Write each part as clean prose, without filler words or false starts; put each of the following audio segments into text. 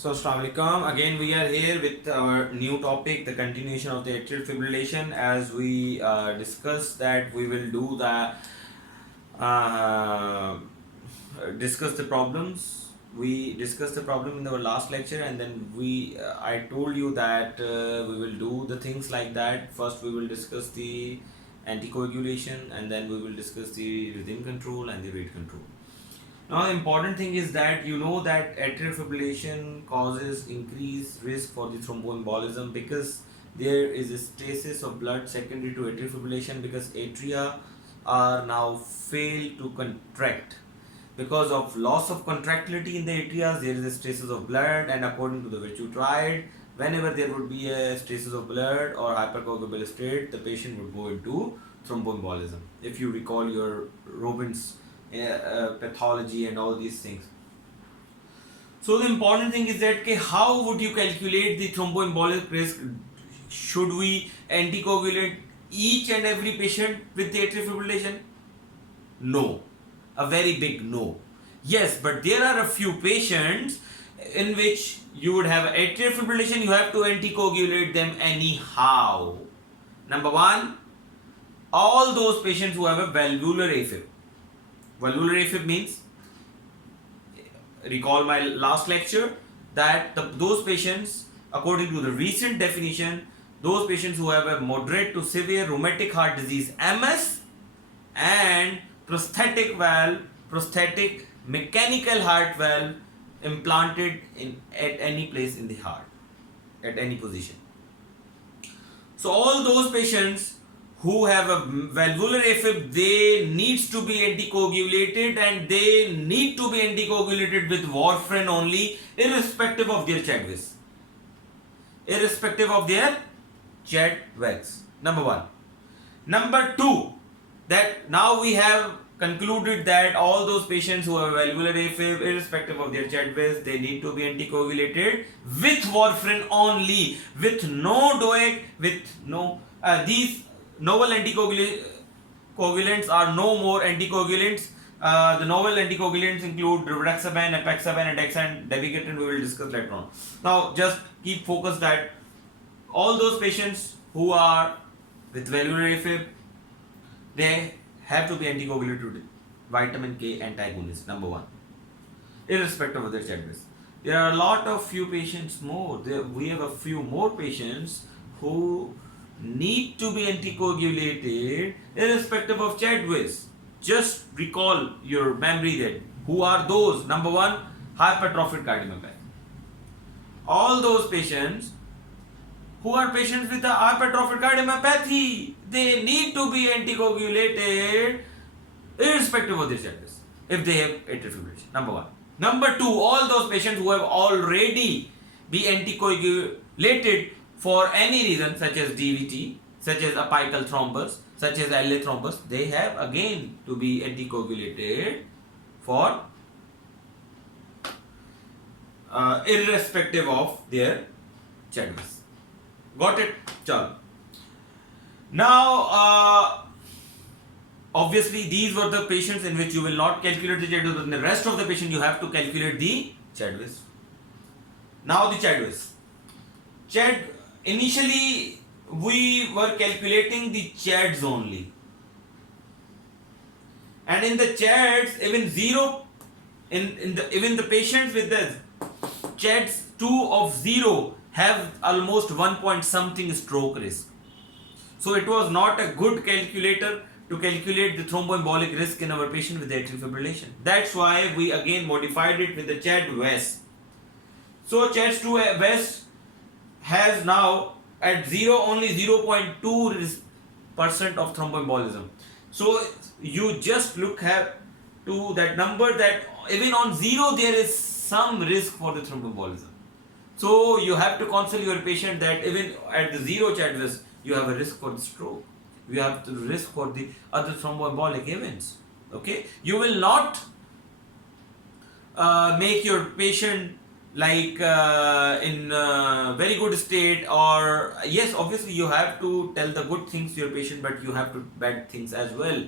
So, Assalamu alaikum. Again, we are here with our new topic, the continuation of the atrial fibrillation. As we discussed that we will do the uh, discuss the problems. We discussed the problem in our last lecture, and then I told you that we will do the things like that. First, we will discuss the anticoagulation, and then we will discuss the rhythm control and the rate control. Now, the important thing is that you know that atrial fibrillation causes increased risk for the thromboembolism because there is a stasis of blood secondary to atrial fibrillation because atria are now fail to contract. Because of loss of contractility in the atria, there is a stasis of blood, and according to the Virtue triad, whenever there would be a stasis of blood or hypercoagulable state, the patient would go into thromboembolism. If you recall your Robin's pathology and all these things. So the important thing is that how would you calculate the thromboembolic risk? Should we anticoagulate each and every patient with the atrial fibrillation? No, a very big no. Yes, but there are a few patients in which you would have atrial fibrillation, you have to anticoagulate them anyhow. Number one, all those patients who have a valvular AFib. Valvular AFib means, recall my last lecture, that those patients, according to the recent definition, those patients who have a moderate to severe rheumatic heart disease, MS, and prosthetic mechanical heart valve implanted at any place in the heart, at any position. So all those patients who have a valvular AFib, they needs to be anticoagulated, and they need to be anticoagulated with warfarin only, irrespective of their Chadwigs. Irrespective of their Chadwigs. Number one. Number two, that now we have concluded that all those patients who have valvular AFib, irrespective of their Chadwigs, they need to be anticoagulated with warfarin only, with no DOAC, with no these novel anticoagulants are no more anticoagulants. The novel anticoagulants include rivaroxaban, apixaban, Edexa, and dabigatran. We will discuss later on. Now, just keep focus that all those patients who are with valvular AFib, they have to be anticoagulated with vitamin K antagonist. Number one, irrespective of their Chadwigs. There are a lot of few patients more. We have a few more patients who need to be anticoagulated irrespective of Chadwigs. Just recall your memory that who are those? Number one, hypertrophic cardiomyopathy. All those patients who are patients with a hypertrophic cardiomyopathy, they need to be anticoagulated irrespective of their Chadwigs if they have atrial fibrillation. Number one. Number two, all those patients who have already been anticoagulated for any reason, such as DVT, such as apical thrombus, such as LA thrombus, they have again to be anticoagulated for irrespective of their Chadwigs. Got it? Chalo. Now, obviously, these were the patients in which you will not calculate the Chadwigs, but in the rest of the patient you have to calculate the Chadwigs. Now the Chadwigs. Initially, we were calculating the Chads only, and in the Chads, even zero, even the patients with the Chads 2 of 0 have almost 1 point something stroke risk. So it was not a good calculator to calculate the thromboembolic risk in our patient with atrial fibrillation. That's why we again modified it with the Chad-West. So Chads 2 West has now at 0 only 0.2% of thromboembolism. So you just look at to that number that even on 0 there is some risk for the thromboembolism. So you have to counsel your patient that even at the 0 Chadwigs you have a risk for the stroke. You have the risk for the other thromboembolic events. Okay, you will not make your patient like in very good state, or yes, obviously you have to tell the good things to your patient, but you have to bad things as well,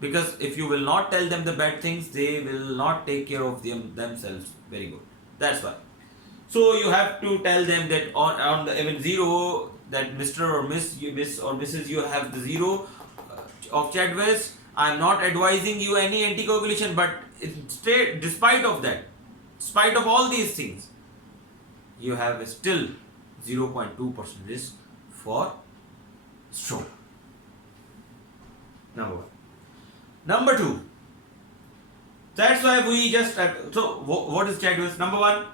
because if you will not tell them the bad things, they will not take care of themselves very good. That's why. So you have to tell them that on the even zero, that Mr. or Miss or Mrs. you have the zero of Chadwell's. I am not advising you any anticoagulation, but instead, despite of that, despite of all these things, you have still 0.2% risk for stroke. Number one. Number two. That's why we just what is Chadwell's? Number one,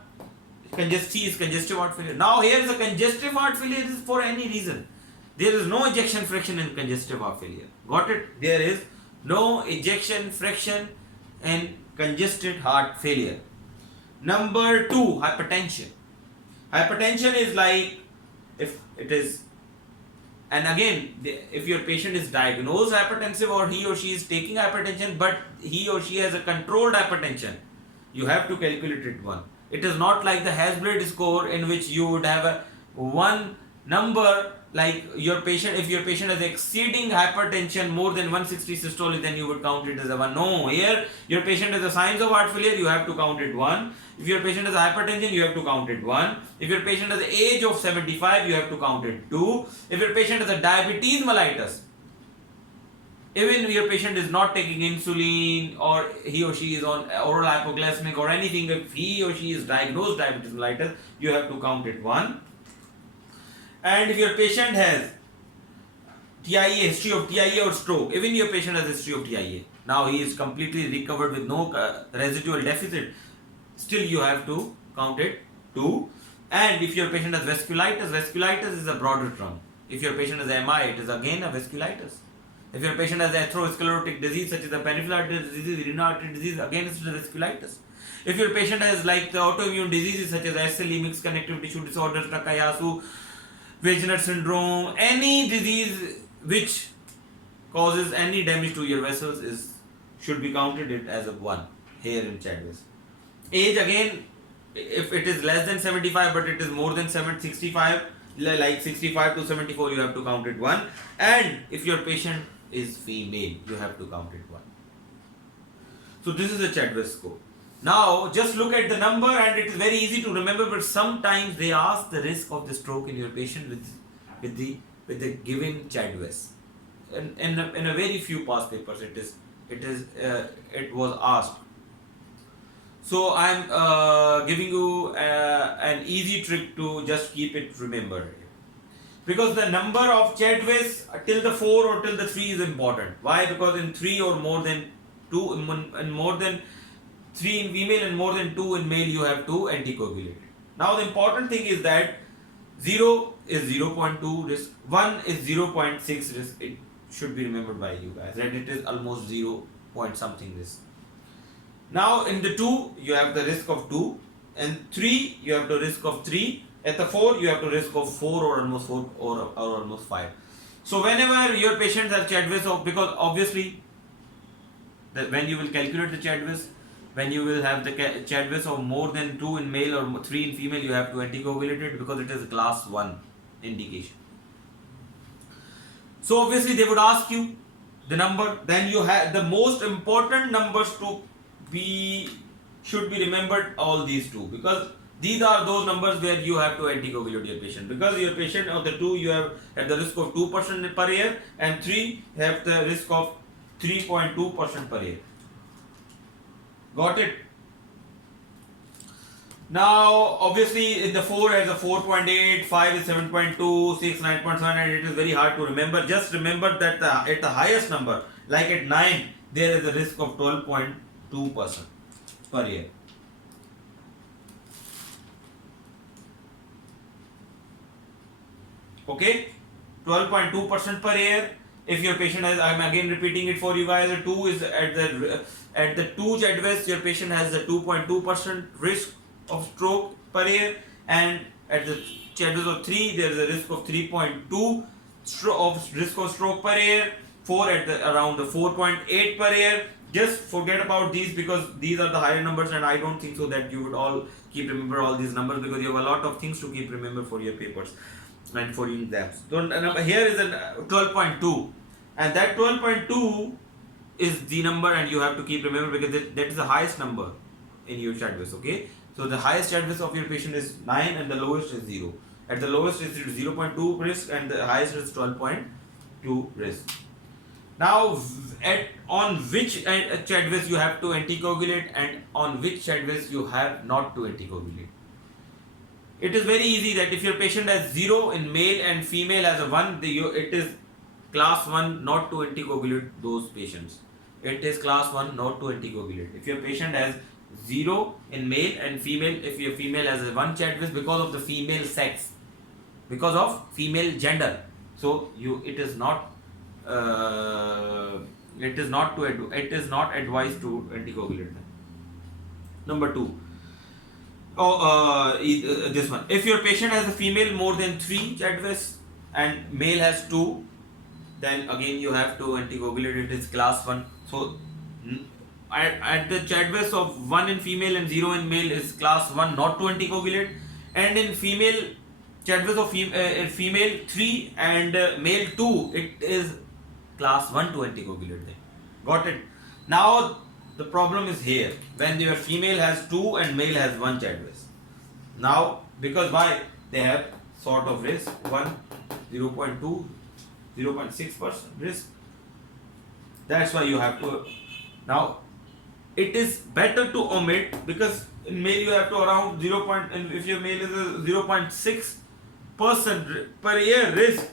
congestive heart failure. Now here is a congestive heart failure is for any reason. There is no ejection fraction in congestive heart failure. Got it? There is no ejection fraction in congested heart failure. Number two, hypertension. Hypertension is like, if it is, and again, if your patient is diagnosed hypertensive or he or she is taking hypertension, but he or she has a controlled hypertension, you have to calculate it one. It is not like the Hasbred score in which you would have a one number, like your patient, if your patient is exceeding hypertension more than 160 systolic, then you would count it as a 1. No, here your patient has a signs of heart failure, you have to count it 1. If your patient has hypertension, you have to count it 1. If your patient has the age of 75, you have to count it 2. If your patient has a diabetes mellitus, even your patient is not taking insulin or he or she is on oral hypoglycemic or anything, if he or she is diagnosed diabetes mellitus, you have to count it 1. And if your patient has TIA, history of TIA or stroke, even your patient has history of TIA, now he is completely recovered with no residual deficit, still you have to count it 2. And if your patient has vasculitis, vasculitis is a broader term. If your patient has MI, it is again a vasculitis. If your patient has atherosclerotic disease such as the peripheral artery disease, renal artery disease, again it is a vasculitis. If your patient has like the autoimmune diseases such as SLE, mixed connective tissue disorders, Takayasu, Wegener syndrome, any disease which causes any damage to your vessels should be counted it as a 1 here in Chadwell's. Age again, if it is less than 75 but it is more than 65, like 65 to 74, you have to count it 1. And if your patient is female, you have to count it 1. So this is the Chadwell's score. Now just look at the number, and it is very easy to remember, but sometimes they ask the risk of the stroke in your patient with the given Chadwell's. In a very few past papers it was asked. So I am giving you an easy trick to just keep it remembered, because the number of Chadwell's till the 4 or till the 3 is important. Why? Because in 3 or more than 2, in more than 3 in female and more than 2 in male, you have to anticoagulate. Now the important thing is that 0 is 0.2 risk, 1 is 0.6 risk. It should be remembered by you guys that it is almost 0 point something risk. Now in the 2 you have the risk of 2, and 3 you have the risk of 3, at the 4 you have the risk of 4 or almost 4 or almost 5. So whenever your patients have Chadwell's, because obviously when you will calculate the Chadwell's, when you will have the Chadwell's of more than 2 in male or 3 in female, you have to anticoagulate it because it is a class 1 indication. So obviously they would ask you the number, then you have the most important numbers to be should be remembered, all these two, because these are those numbers where you have to anticoagulate your patient, because your patient of the 2 you have at the risk of 2% per year, and 3 have the risk of 3.2% per year. Got it? Now obviously in the 4 has a 4.8, 5 is 7.2, 6 9.7, and it is very hard to remember. Just remember that at the highest number, like at 9, there is a risk of 12.2% per year. Okay, 12.2% per year. If your patient has, I am again repeating it for you guys, the 2 is at the 2 Chadwell's, your patient has a 2.2% risk of stroke per year, and at the Chadwell's of 3 there is a risk of 3.2 of risk of stroke per year. 4 at the around the 4.8 per year. Just forget about these because these are the higher numbers, and I don't think so that you would all keep remember all these numbers, because you have a lot of things to keep remember for your papers and for your exams. So here is a 12.2, and that 12.2 is the number, and you have to keep remember because that is the highest number in your Chadwell's. Okay, So the highest Chadwiss of your patient is 9 and the lowest is 0. At the lowest is 0.2 risk and the highest is 12.2 risk. Now, on which Chadwiss you have to anticoagulate and on which Chadwiss you have not to anticoagulate. It is very easy that if your patient has 0 in male and female has a 1, it is class 1 not to anticoagulate those patients. It is class 1 not to anticoagulate. If your patient has 0 in male and female, if your female has a 1 Chadwiss because of the female sex, because of female gender, so it is not advised to anticoagulate them. Number 2. This one. If your patient has a female more than 3 Chadwiss and male has 2, then again you have to anticoagulate. It is class 1. So at the Chadwiss of 1 in female and 0 in male is class 1 not to anticoagulate, and in female Chadwiss of female 3 and male 2, it is class 1 to anticoagulate them. Got it? Now the problem is here when your female has 2 and male has 1 Chadwiss. Now because why? They have sort of risk 1, 0.2, 0.6% risk. That's why you have to. Now it is better to omit, because in male you have to around 0. And if your male is a 0.6% per year risk.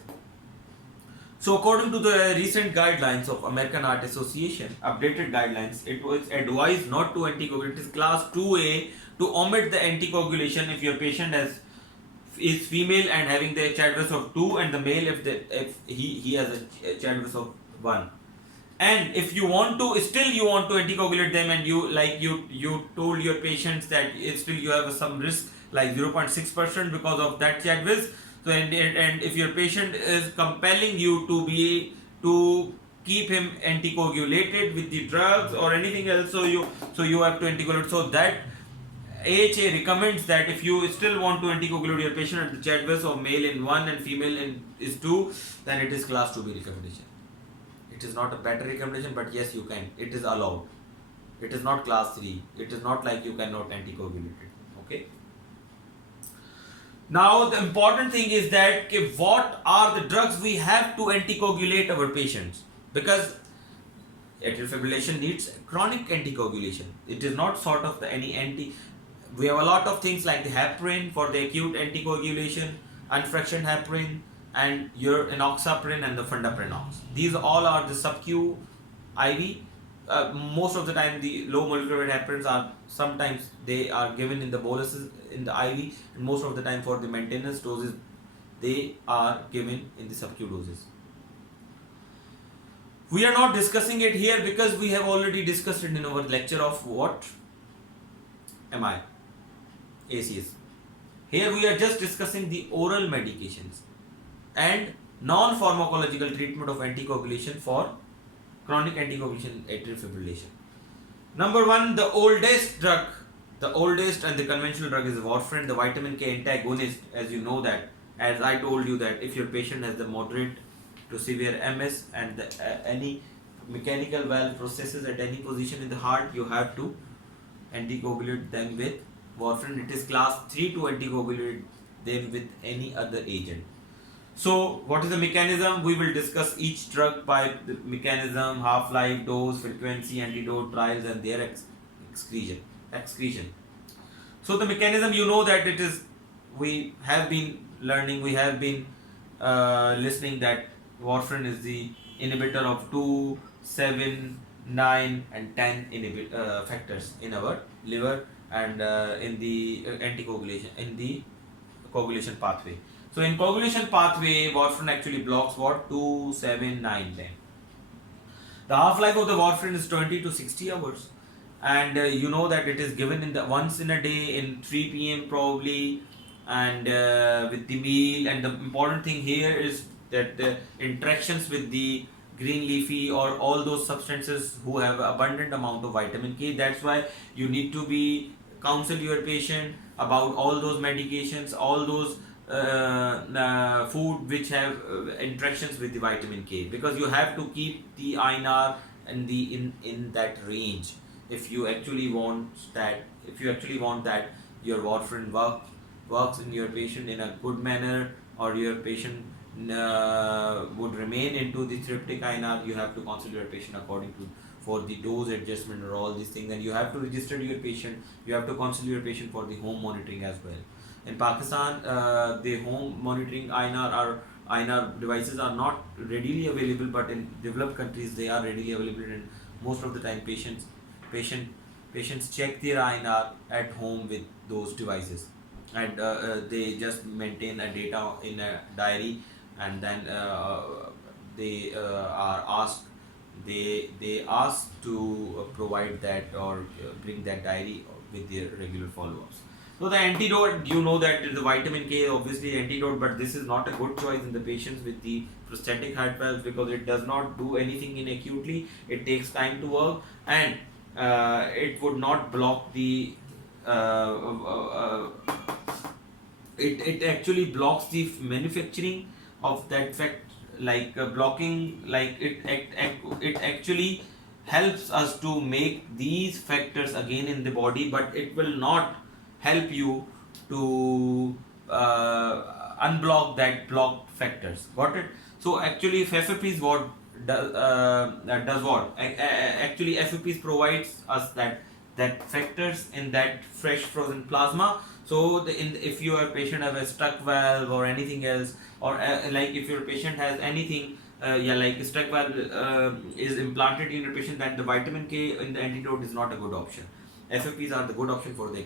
So according to the recent guidelines of American Heart Association, updated guidelines, it was advised not to anticoagulate. It is class 2A to omit the anticoagulation if your patient is female and having the Chadwiss of 2, and the male if he has a Chadwiss of 1. And if you want to anticoagulate them, and you told your patients that still you have some risk like 0.6% because of that Chadwiss. So and if your patient is compelling you to keep him anticoagulated with the drugs or anything else, so you have to anticoagulate. So that AHA recommends that if you still want to anticoagulate your patient at the Chadwiss of male in 1 and female is 2, then it is class 2B recommendation. It is not a better recommendation, but yes, you can. It is allowed. It is not class 3. It is not like you cannot anticoagulate it. Okay. Now the important thing is that what are the drugs we have to anticoagulate our patients, because atrial fibrillation needs chronic anticoagulation. It is not sort of we have a lot of things like the heparin for the acute anticoagulation, unfractioned heparin, and your enoxaparin and the fundaprinox. These all are the sub-Q IV. Most of the time the low molecular weight heparins are sometimes they are given in the boluses in the IV, and most of the time for the maintenance doses they are given in the sub-Q doses. We are not discussing it here because we have already discussed it in our lecture of what? MI, ACS. Here we are just discussing the oral medications and non-pharmacological treatment of anticoagulation for chronic anticoagulation atrial fibrillation. Number 1, the oldest and the conventional drug is warfarin, the vitamin K antagonist. As you know that, as I told you that if your patient has the moderate to severe MS and any mechanical valve processes at any position in the heart, you have to anticoagulate them with warfarin. It is class 3 to anticoagulate them with any other agent. So what is the mechanism? We will discuss each drug by the mechanism, half-life, dose, frequency, antidote, trials, and their excretion. So the mechanism, you know that it is, we have been learning, we have been listening that warfarin is the inhibitor of 2, 7, 9 and 10 factors in our liver and in the anticoagulation, in the coagulation pathway. So in coagulation pathway, warfarin actually blocks what? 2, 7, 9, 10. The half-life of the warfarin is 20 to 60 hours. And you know that it is given once in a day in 3 p.m. probably, and with the meal. And the important thing here is that the interactions with the green leafy or all those substances who have abundant amount of vitamin K. That's why you need to counsel your patient about all those medications, all those food which have interactions with the vitamin K, because you have to keep the INR in that range if you actually want that your warfarin works in your patient in a good manner, or your patient would remain into the therapeutic INR, you have to consult your patient according to for the dose adjustment or all these things, and you have to register your patient. You have to consult your patient for the home monitoring as well. In Pakistan, the home monitoring INR devices are not readily available, but in developed countries they are readily available, and most of the time patient patients check their INR at home with those devices, and they just maintain a data in a diary, and then they are asked they ask to provide that, or bring that diary with their regular follow-ups. So the antidote, you know that the vitamin K obviously antidote, but this is not a good choice in the patients with the prosthetic heart valves, because it does not do anything in acutely. It takes time to work, and it would not block the it actually blocks the manufacturing of that fact, like blocking, like it actually helps us to make these factors again in the body, but it will not help you to unblock that blocked factors. Got it? So actually FFPs what does what actually FFPs provides us that factors in that fresh frozen plasma. So if your patient have a stuck valve or anything else, or like if your patient has anything like a stuck valve is implanted in your patient, then the vitamin K in the antidote is not a good option. FFPs are the good option for the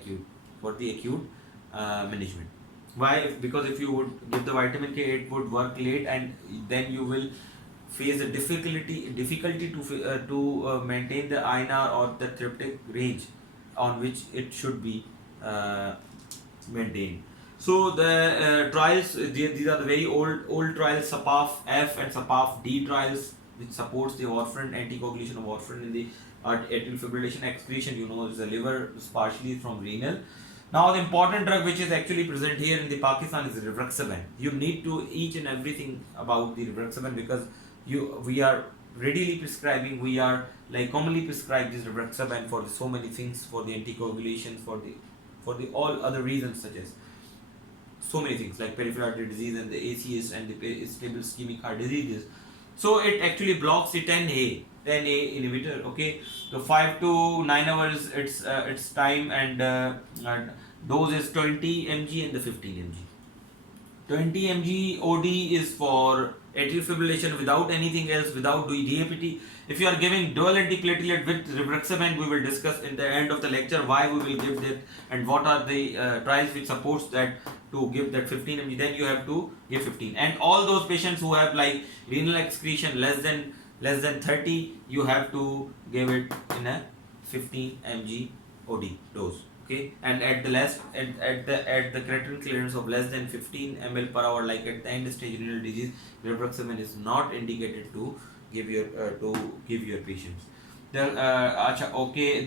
acute management. Why? Because if you would give the vitamin K, it would work late, and then you will face a difficulty to maintain the INR or the therapeutic range on which it should be maintained. So the trials, these are the very old trials, SAPAF F and SAPAF D trials, which supports the warfarin, anticoagulation of warfarin in the atrial fibrillation excretion. You know, is the liver partially from renal. Now the important drug which is actually present here in the Pakistan is rivaroxaban. You need to each and everything about the rivaroxaban, because we are readily prescribing, we are like commonly prescribed this rivaroxaban for so many things, for the anticoagulation, for the all other reasons, such as so many things like peripheral artery disease and the ACS and the stable ischemic heart diseases. So it actually blocks the 10A inhibitor. Okay, so 5 to 9 hours its time, and dose is 20 mg and the 15 mg. 20 mg OD is for atrial fibrillation without anything else, without doing DAPT. If you are giving dual antiplatelet with rivaroxaban, we will discuss in the end of the lecture why we will give that and what are the trials which supports that to give that 15 mg. Then you have to give 15. And all those patients who have like renal excretion less than 30, you have to give it in a 15 mg OD dose. Okay, and at the last at the creatinine clearance of less than 15 ml per hour, like at the end stage renal disease, rivaroxaban is not indicated to give your patients. The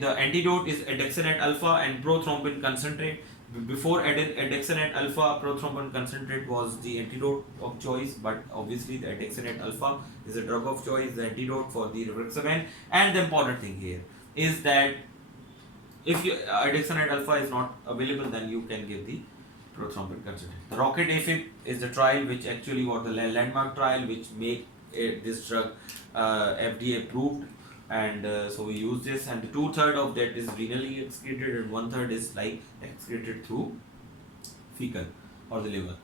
the antidote is Adaxanate alpha and prothrombin concentrate. Before Adaxanate alpha, prothrombin concentrate was the antidote of choice, but obviously the Adaxanate alpha is a drug of choice, the antidote for the rivaroxaban. And the important thing here is that if Adaxanate alpha is not available, then you can give the prothrombin concentrate. The Rocket AFib is the trial which actually was the landmark trial which make this drug FDA approved, and so we use this, and the 2/3 of that is renally excreted and 1/3 is like excreted through fecal or the liver.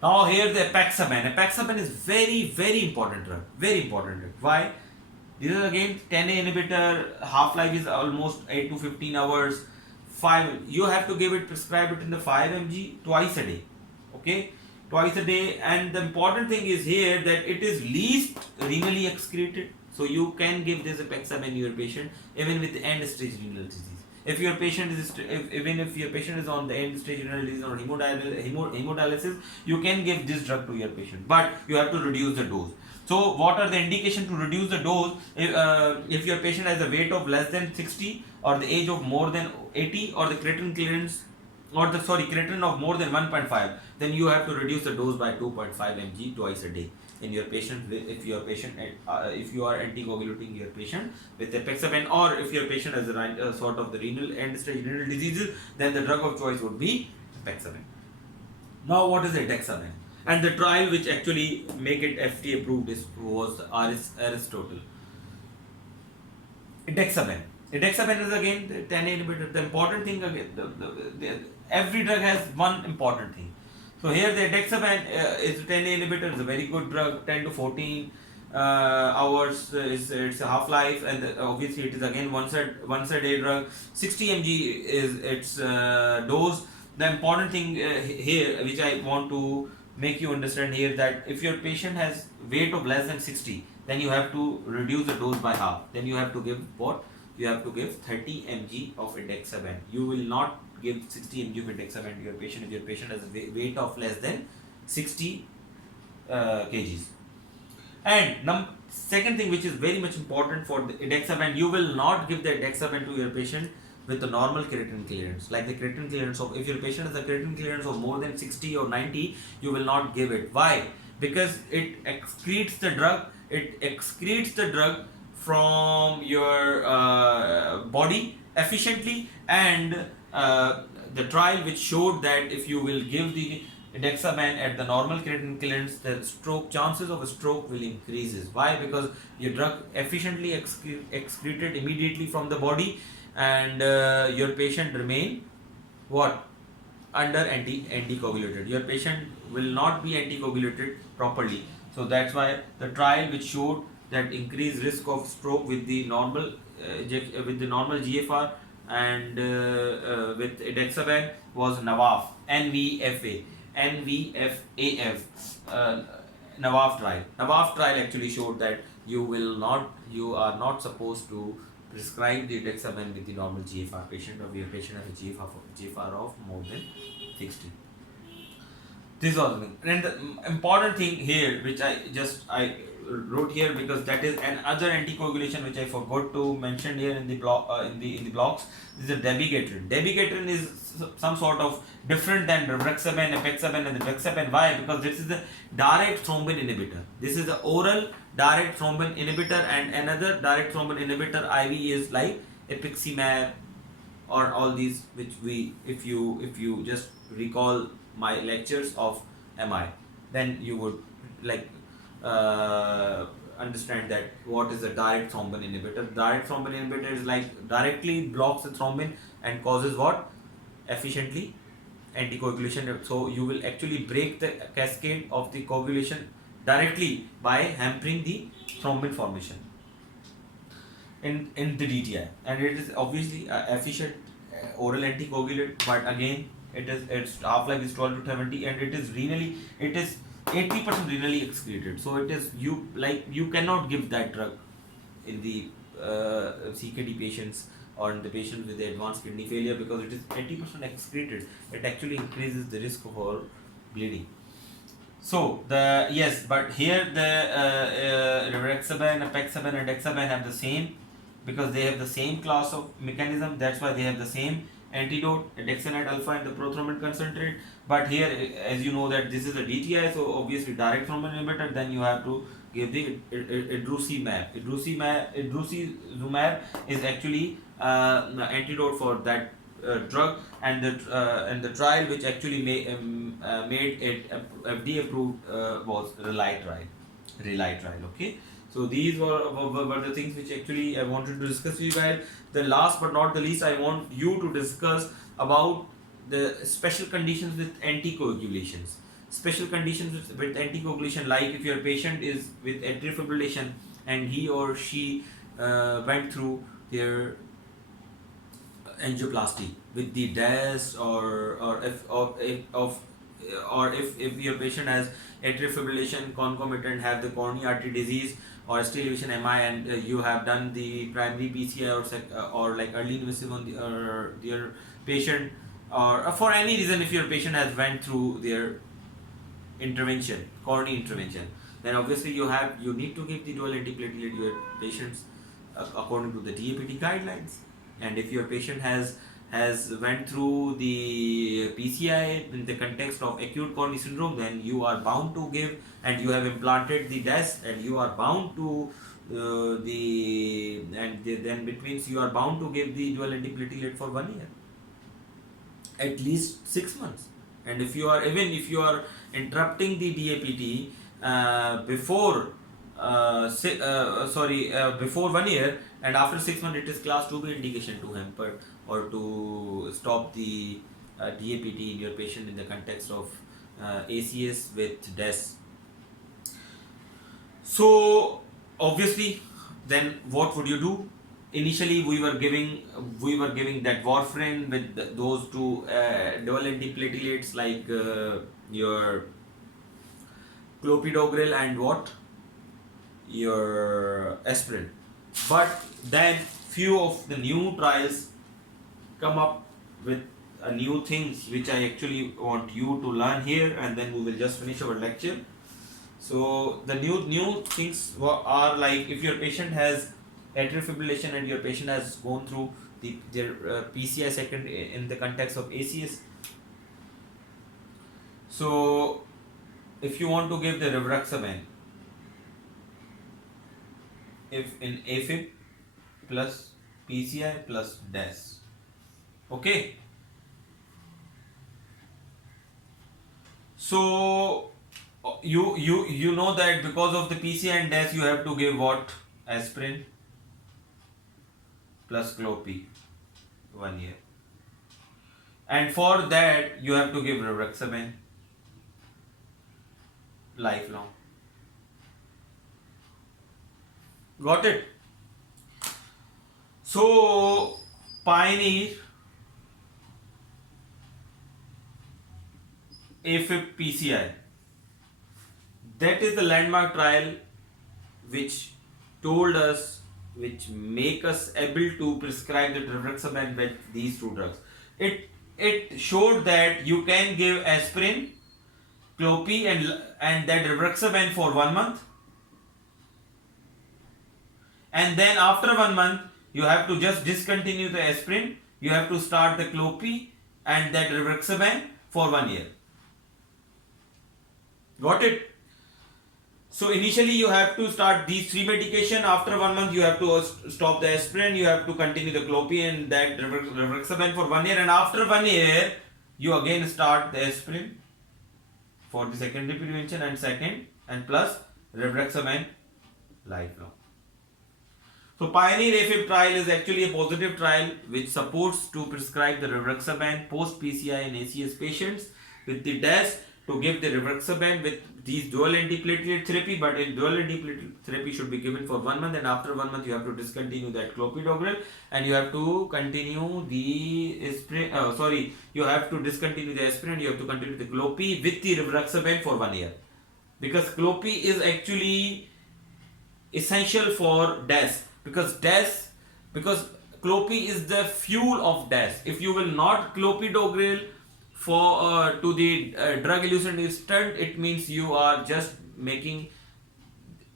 Now here the Apixaban. Apixaban is very important drug. Very important drug. Why? This is again 10A inhibitor. Half-life is almost 8 to 15 hours. You have to give it, prescribe it in the 5 mg twice a day. Okay, twice a day. And the important thing is here that it is least renally excreted. So you can give this Apixaban in your patient even with the end stage renal disease. If your patient is even if your patient is on the end stage renal disease or hemodialysis, you can give this drug to your patient, but you have to reduce the dose. So what are the indication to reduce the dose? If your patient has a weight of less than 60 or the age of more than 80 or the creatinine clearance creatinine of more than 1.5, then you have to reduce the dose by 2.5 mg twice a day. in your patient if your patient if you are anticoagulating your patient with apexaban, or if your patient has a sort of the renal end stage renal diseases, then the drug of choice would be apexaban. Now, what is edexaban? And the trial which actually make it FDA approved was Aristotle. Edexaban. Edexaban is again the 10 inhibitor. The important thing again, every drug has one important thing. So here the edexaban is 10 inhibitor. It's a very good drug. 10 to 14 hours is its half life, and obviously it is again once a day drug. 60 mg is its dose. The important thing here, which I want to make you understand here, that if your patient has weight of less than 60, then you have to reduce the dose by half. Then you have to give what? You have to give 30 mg of edexaban. You will not give 60 mg of edexaban to your patient if your patient has a weight of less than 60 kgs. And second thing which is very much important for the edexaban, you will not give the edexaban to your patient with the normal creatinine clearance. Like the creatinine clearance of, if your patient has a creatinine clearance of more than 60 or 90, you will not give it. Why? Because it excretes the drug from your body efficiently, and the trial which showed that if you will give the edexaban at the normal creatinine clearance, the chances of a stroke will increases. Why? Because your drug efficiently excreted immediately from the body, and your patient remain what? Under anticoagulated. Your patient will not be anticoagulated properly. So that's why the trial which showed that increased risk of stroke with the normal GFR and with edexaban was NAVAF, NVFA, NVFAF, NAVAF trial. NAVAF trial actually showed that you are not supposed to prescribe the edexaban with the normal GFR patient, or your patient has a GFR of more than 60. This was me. And the important thing here, which I wrote here, because that is another anticoagulation which I forgot to mention here in the blocks. This is a dabigatran. Dabigatran is some sort of different than rivaroxaban, apexaban, and the dexaban. Why? Because this is the direct thrombin inhibitor. This is the oral direct thrombin inhibitor, and another direct thrombin inhibitor IV is like apiximab, or all these which if you just recall my lectures of MI, then you would like understand that what is a direct thrombin inhibitor. Direct thrombin inhibitor is like directly blocks the thrombin and causes what? Efficiently anticoagulation. So you will actually break the cascade of the coagulation directly by hampering the thrombin formation in the DTI, and it is obviously efficient oral anticoagulant, but again its half life is 12 to 70, and it is 80% renally excreted. So it is you cannot give that drug in the CKD patients or in the patients with the advanced kidney failure, because it is 80% excreted. It actually increases the risk of all bleeding. So but here the rivaroxaban, apexaban, and dexaban have the same, because they have the same class of mechanism. That's why they have the same antidote, dexamethasone alpha and the prothrombin concentrate. But here, as you know that this is a DTI, so obviously direct thrombin inhibitor, then you have to give the idrucimab. Idrucizumab is actually the antidote for that drug, and the trial which actually made it FDA approved was Relight trial. Okay. So these were the things which actually I wanted to discuss with you guys. The last but not the least, I want you to discuss about the special conditions with anticoagulations. Special conditions with anticoagulation, like if your patient is with atrial fibrillation and he or she went through their angioplasty with the DAS, or if your patient has atrial fibrillation concomitant, have the coronary artery disease or ST elevation MI, and you have done the primary PCI or like early invasive on their patient, or for any reason, if your patient has went through their coronary intervention, then obviously you need to give the dual antiplatelet to your patients according to the DAPT guidelines. And if your patient has has went through the PCI in the context of acute coronary syndrome, then you are bound to give, and you have implanted the DES, and you are bound to then between you are bound to give the dual antiplatelet for 1 year, at least 6 months. And if you are, even if you are interrupting the DAPT before before 1 year, and after 6 months, it is class 2B indication to hamper or to stop the DAPT in your patient in the context of ACS with DES. So obviously, then what would you do? Initially, we were giving that warfarin with those two dual antiplatelets like your clopidogrel and what, your aspirin. But then few of the new trials come up with new things which I actually want you to learn here, and then we will just finish our lecture. So the new things are like, if your patient has atrial fibrillation and your patient has gone through their PCI second in the context of ACS. So if you want to give the rivaroxaban, if in AFib plus PCI plus DES, okay. So you know that because of the PCI and DES, you have to give what? Aspirin plus Clopi 1 year, and for that you have to give rivaroxaban lifelong. Got it? So Pioneer, AFib PCI, that is the landmark trial which told us, which make us able to prescribe the rivaroxaban with these two drugs. It showed that you can give aspirin, Clopi and that rivaroxaban for 1 month, and then after 1 month you have to just discontinue the aspirin, you have to start the Clopi and that rivaroxaban for 1 year. Got it? So initially you have to start these three medication. After 1 month you have to stop the aspirin, you have to continue the Clopi and that rivaroxaban for 1 year, and after 1 year you again start the aspirin for the secondary prevention and plus rivaroxaban lifelong. So Pioneer AFib trial is actually a positive trial which supports to prescribe the rivaroxaban post PCI in ACS patients with the DES, to give the rivaroxaban with these dual antiplatelet therapy, but in dual antiplatelet therapy should be given for 1 month, and after 1 month you have to discontinue that clopidogrel, and you have to continue the aspirin. You have to discontinue the aspirin. You have to continue the Clopi with the rivaroxaban for 1 year, because Clopi is actually essential for DES, because Clopi is the fuel of DES. If you will not clopidogrel for to the drug elucidation stunt, it means you are just making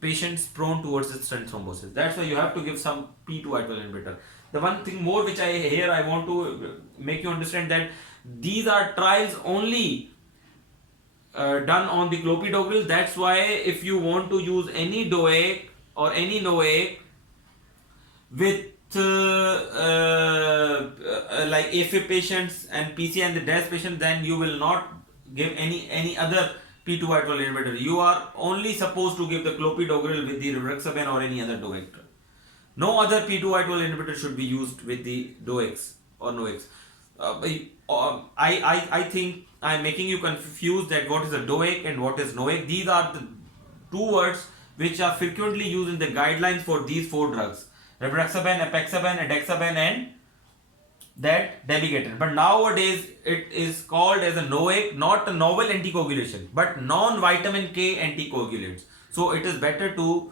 patients prone towards the stent thrombosis. That's why you have to give some P2Y12 inhibitor. The one thing more which I want to make you understand, that these are trials only done on the clopidogrel. That's why if you want to use any DOAC or any NOAC with like AFib patients and PCI and the DES patients, then you will not give any other P2Y12 inhibitor. You are only supposed to give the clopidogrel with the rivaroxaban or any other DOAC. No other P2Y12 inhibitor should be used with the DOACs or NOACs. I think I am making you confused that what is a DOAC and what is NOAC. These are the two words which are frequently used in the guidelines for these four drugs: rivaroxaban, apixaban, edoxaban, and that dabigatran. But nowadays it is called as a NOAC, not a novel anticoagulation, but non-vitamin K anticoagulants. So it is better to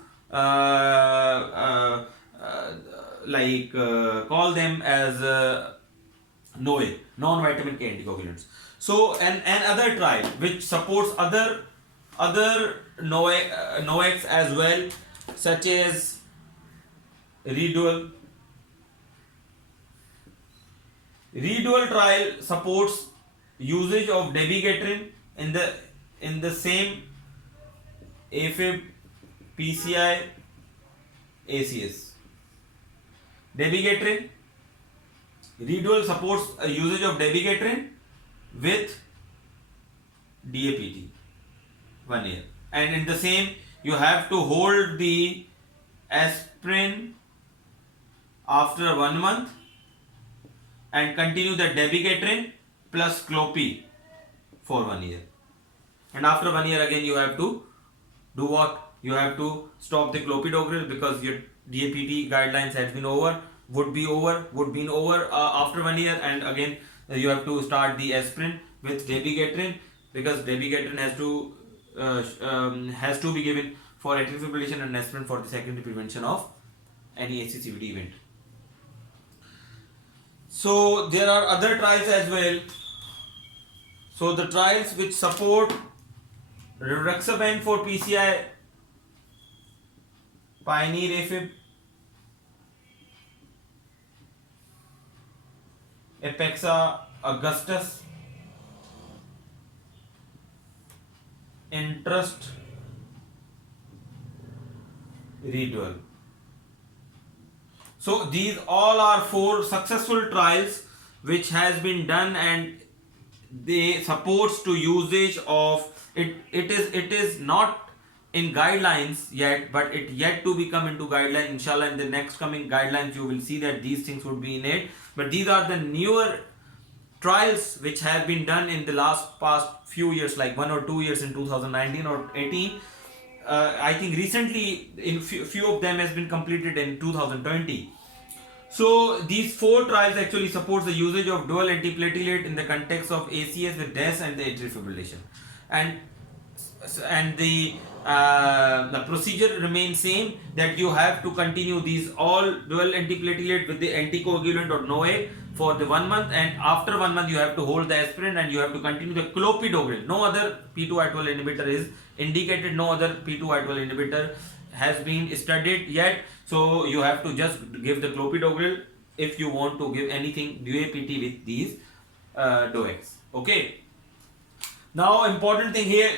call them as NOAC, non-vitamin K anticoagulants. So another trial which supports other NOACs as well, such as Redual, Redual trial supports usage of dabigatran in the same AFib, PCI, ACS. Dabigatran, Redual supports a usage of dabigatran with DAPT 1 year, and in the same you have to hold the aspirin after 1 month and continue the dabigatran plus clopi for 1 year, and after 1 year again you have to do what? You have to stop the clopidogrel because your DAPT guidelines has been over, would be over after 1 year, and again you have to start the aspirin with dabigatran because dabigatran has to be given for atrial fibrillation and aspirin for the secondary prevention of any ACCVD event. So there are other trials as well. So the trials which support rivaroxaban for PCI, Pioneer AFib, Apexa, Augustus, Interest, Redual. So these all are 4 successful trials which has been done, and they supports to usage of it. It is not in guidelines yet, but it yet to become into guideline. Inshallah, in the next coming guidelines you will see that these things would be in it. But these are the newer trials which have been done in the past few years, like 1 or 2 years in 2019 or 18. I think recently in few of them has been completed in 2020. So these 4 trials actually supports the usage of dual antiplatelet in the context of ACS with DES and the atrial fibrillation, and the procedure remains same, that you have to continue these all dual antiplatelet with the anticoagulant or NOAC for the 1 month, and after 1 month you have to hold the aspirin and you have to continue the clopidogrel. No other P2Y12 inhibitor is indicated, no other P2Y12 inhibitor has been studied yet, so you have to just give the clopidogrel if you want to give anything DAPT with these DOACs. Okay. Now important thing here,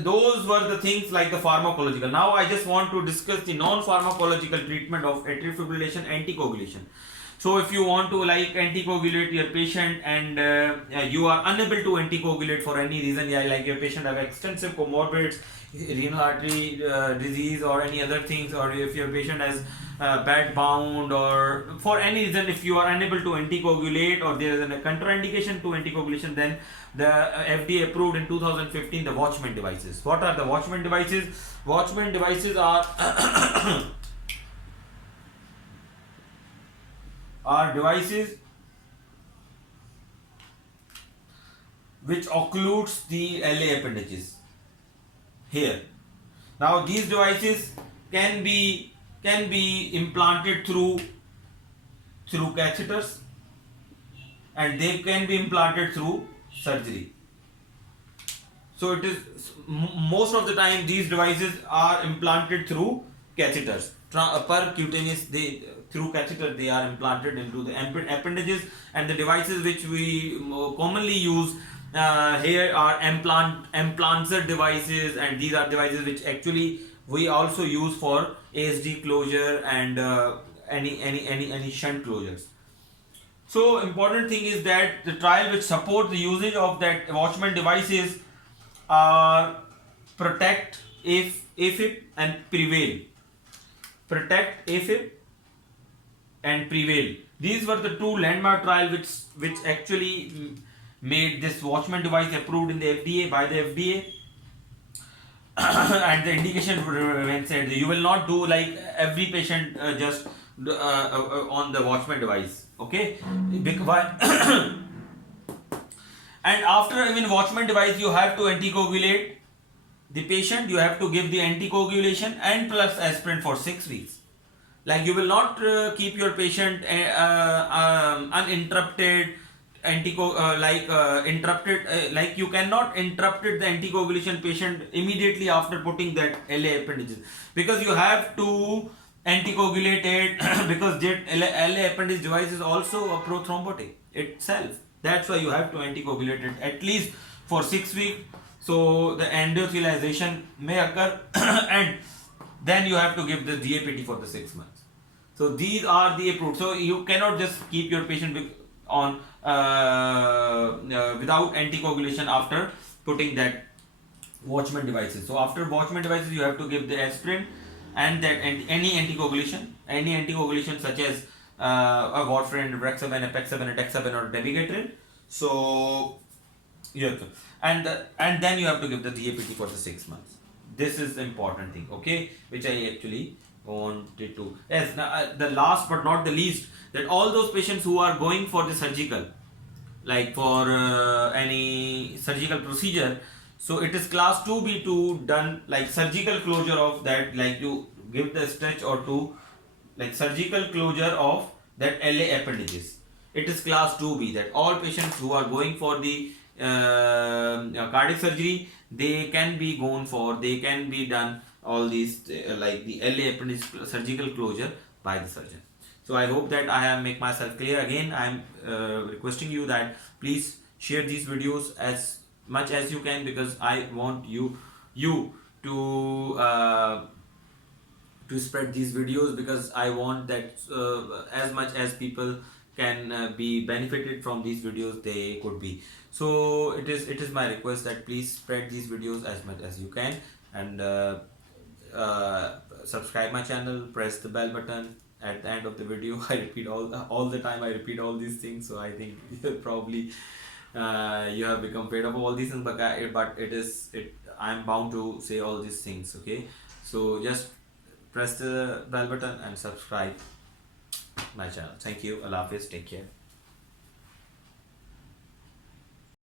those were the things like the pharmacological. Now I just want to discuss the non-pharmacological treatment of atrial fibrillation anticoagulation. So if you want to like anticoagulate your patient and you are unable to anticoagulate for any reason, like your patient have extensive comorbids, renal artery disease or any other things, or if your patient has bad bound, or for any reason if you are unable to anticoagulate or there is a contraindication to anticoagulation, then the FDA approved in 2015 the Watchman devices. What are the Watchman devices? Watchman devices are devices which occludes the LA appendages here. Now these devices can be implanted through catheters, and they can be implanted through surgery. So it is most of the time these devices are implanted through catheters, percutaneous. Through catheter they are implanted into the appendages, and the devices which we commonly use here are implanter devices, and these are devices which actually we also use for ASD closure and any shunt closures. So important thing is that the trial which support the usage of that Watchman devices are PROTECT, AFib and PREVAIL. PROTECT, AFib and PREVAIL. These were the 2 landmark trials which actually made this Watchman device approved in the FDA by the FDA. And the indication remains said, you will not do like every patient just on the Watchman device, okay? Because and after even Watchman device you have to anticoagulate the patient, you have to give the anticoagulation and plus aspirin for 6 weeks. Like you will not keep your patient uninterrupted like you cannot interrupt the anticoagulation patient immediately after putting that LA appendages, because you have to anticoagulate it because that LA appendage device is also a prothrombotic. itself. That's why you have to anticoagulate it at least for 6 weeks, so the endothelialization may occur and then you have to give the GAPT for the 6 months. So these are the approved. So you cannot just keep your patient on without anticoagulation after putting that Watchman devices. So after Watchman devices, you have to give the aspirin and that and any anticoagulation such as a warfarin, Brexaben, Apexaben, Dexaben, or Dabigatran. So you have to, and then you have to give the GAPT for the 6 months. This is the important thing, okay, which I actually wanted to. Yes, now, the last but not the least, that all those patients who are going for the surgical, like for any surgical procedure, so it is class 2B2 done, like surgical closure of that, like you give the stretch or two, like surgical closure of that LA appendages. It is class 2B, that all patients who are going for the cardiac surgery, they can be done all these like the LA appendage surgical closure by the surgeon. So I hope that I have make myself clear. Again, I am requesting you that please share these videos as much as you can, because I want you to spread these videos, because I want that as much as people can be benefited from these videos, they could be. So it is my request that please spread these videos as much as you can, and subscribe my channel, press the bell button at the end of the video. I repeat all the time, I repeat all these things, so I think probably you have become fed up of all these things, but I'm bound to say all these things, okay. So just press the bell button and subscribe my channel. Thank you. Allah Hafiz. Take care.